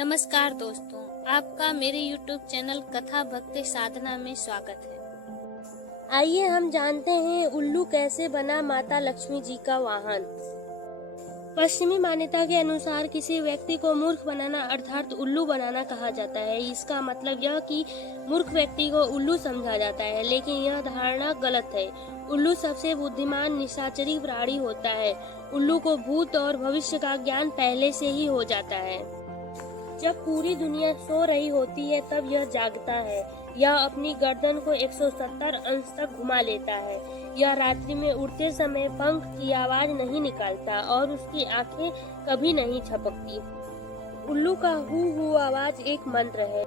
नमस्कार दोस्तों, आपका मेरे YouTube चैनल कथा भक्ति साधना में स्वागत है। आइए हम जानते हैं उल्लू कैसे बना माता लक्ष्मी जी का वाहन। पश्चिमी मान्यता के अनुसार किसी व्यक्ति को मूर्ख बनाना अर्थात उल्लू बनाना कहा जाता है। इसका मतलब यह कि मूर्ख व्यक्ति को उल्लू समझा जाता है, लेकिन यह धारणा गलत है। उल्लू सबसे बुद्धिमान निशाचरी प्राणी होता है। उल्लू को भूत और भविष्य का ज्ञान पहले से ही हो जाता है। जब पूरी दुनिया सो रही होती है तब यह जागता है। यह अपनी गर्दन को 170 अंश तक घुमा लेता है। यह रात्रि में उड़ते समय पंख की आवाज नहीं निकालता और उसकी आंखें कभी नहीं झपकती। उल्लू का हू हू आवाज एक मंत्र है।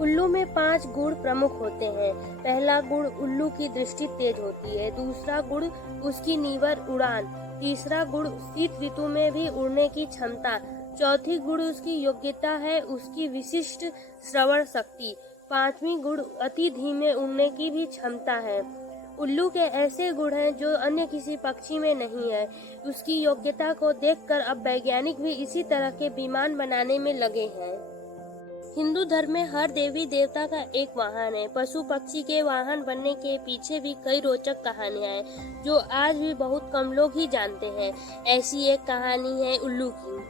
उल्लू में 5 गुण प्रमुख होते हैं। पहला गुण उल्लू की दृष्टि तेज होती है। दूसरा गुण उसकी नीवर उड़ान। तीसरा गुण शीत ऋतु में भी उड़ने की क्षमता। चौथी गुण उसकी योग्यता है उसकी विशिष्ट श्रवण शक्ति। 5वीं गुण अति धीमे उड़ने की भी क्षमता है। उल्लू के ऐसे गुण हैं जो अन्य किसी पक्षी में नहीं है। उसकी योग्यता को देखकर अब वैज्ञानिक भी इसी तरह के विमान बनाने में लगे हैं। हिंदू धर्म में हर देवी देवता का एक वाहन है। पशु पक्षी के वाहन बनने के पीछे भी कई रोचक कहानियां हैं जो आज भी बहुत कम लोग ही जानते हैं। ऐसी एक कहानी है उल्लू की।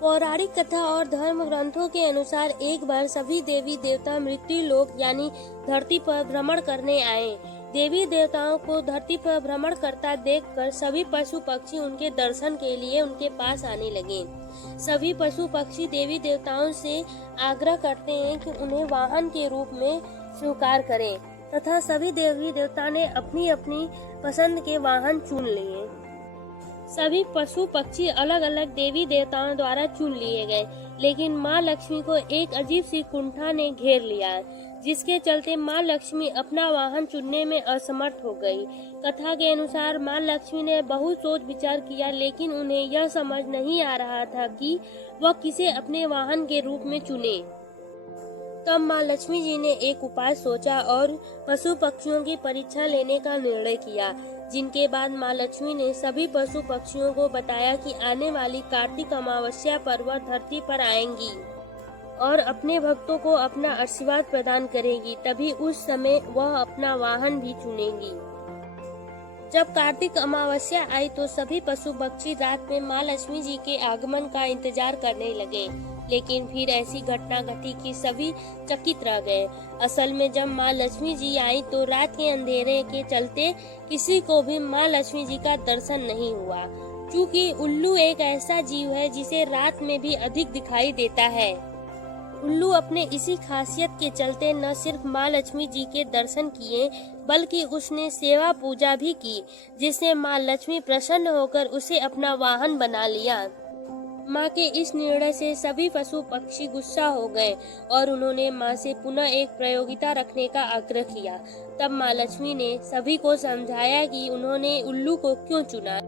पौराणिक कथा और धर्म ग्रंथों के अनुसार एक बार सभी देवी देवता मृत्यु लोक यानी धरती पर भ्रमण करने आए। देवी देवताओं को धरती पर भ्रमण करता देखकर सभी पशु पक्षी उनके दर्शन के लिए उनके पास आने लगे। सभी पशु पक्षी देवी देवताओं से आग्रह करते हैं कि उन्हें वाहन के रूप में स्वीकार करें तथा सभी देवी देवता ने अपनी अपनी पसंद के वाहन चुन लिए। सभी पशु पक्षी अलग अलग देवी देवताओं द्वारा चुन लिए गए, लेकिन माँ लक्ष्मी को एक अजीब सी कुंठा ने घेर लिया, जिसके चलते माँ लक्ष्मी अपना वाहन चुनने में असमर्थ हो गई। कथा के अनुसार माँ लक्ष्मी ने बहुत सोच विचार किया, लेकिन उन्हें यह समझ नहीं आ रहा था कि वह किसे अपने वाहन के रूप में चुने। तब माँ लक्ष्मी जी ने एक उपाय सोचा और पशु पक्षियों की परीक्षा लेने का निर्णय किया, जिनके बाद माँ लक्ष्मी ने सभी पशु पक्षियों को बताया कि आने वाली कार्तिक अमावस्या पर वह धरती पर आएंगी और अपने भक्तों को अपना आशीर्वाद प्रदान करेंगी। तभी उस समय वह अपना वाहन भी चुनेंगी। जब कार्तिक अमावस्या आई तो सभी पशु पक्षी रात में माँ लक्ष्मी जी के आगमन का इंतजार करने लगे, लेकिन फिर ऐसी घटना घटी कि सभी चकित रह गए। असल में जब माँ लक्ष्मी जी आई तो रात के अंधेरे के चलते किसी को भी माँ लक्ष्मी जी का दर्शन नहीं हुआ। क्योंकि उल्लू एक ऐसा जीव है जिसे रात में भी अधिक दिखाई देता है। उल्लू अपने इसी खासियत के चलते न सिर्फ माँ लक्ष्मी जी के दर्शन किए, बल्कि उसने सेवा पूजा भी की, जिससे माँ लक्ष्मी प्रसन्न होकर उसे अपना वाहन बना लिया। माँ के इस निर्णय से सभी पशु पक्षी गुस्सा हो गए और उन्होंने माँ से पुनः एक प्रतियोगिता रखने का आग्रह किया। तब माँ लक्ष्मी ने सभी को समझाया कि उन्होंने उल्लू को क्यों चुना।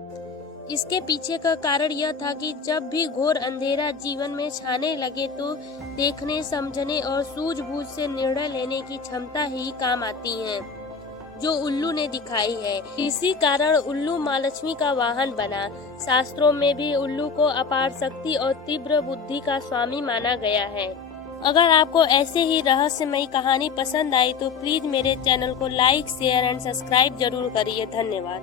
इसके पीछे का कारण यह था कि जब भी घोर अंधेरा जीवन में छाने लगे तो देखने, समझने और सूझबूझ से निर्णय लेने की क्षमता ही काम आती है, जो उल्लू ने दिखाई है। इसी कारण उल्लू माँ लक्ष्मी का वाहन बना। शास्त्रों में भी उल्लू को अपार शक्ति और तीव्र बुद्धि का स्वामी माना गया है। अगर आपको ऐसे ही रहस्यमयी कहानी पसंद आई तो प्लीज मेरे चैनल को लाइक, शेयर एंड सब्सक्राइब जरूर करिए। धन्यवाद।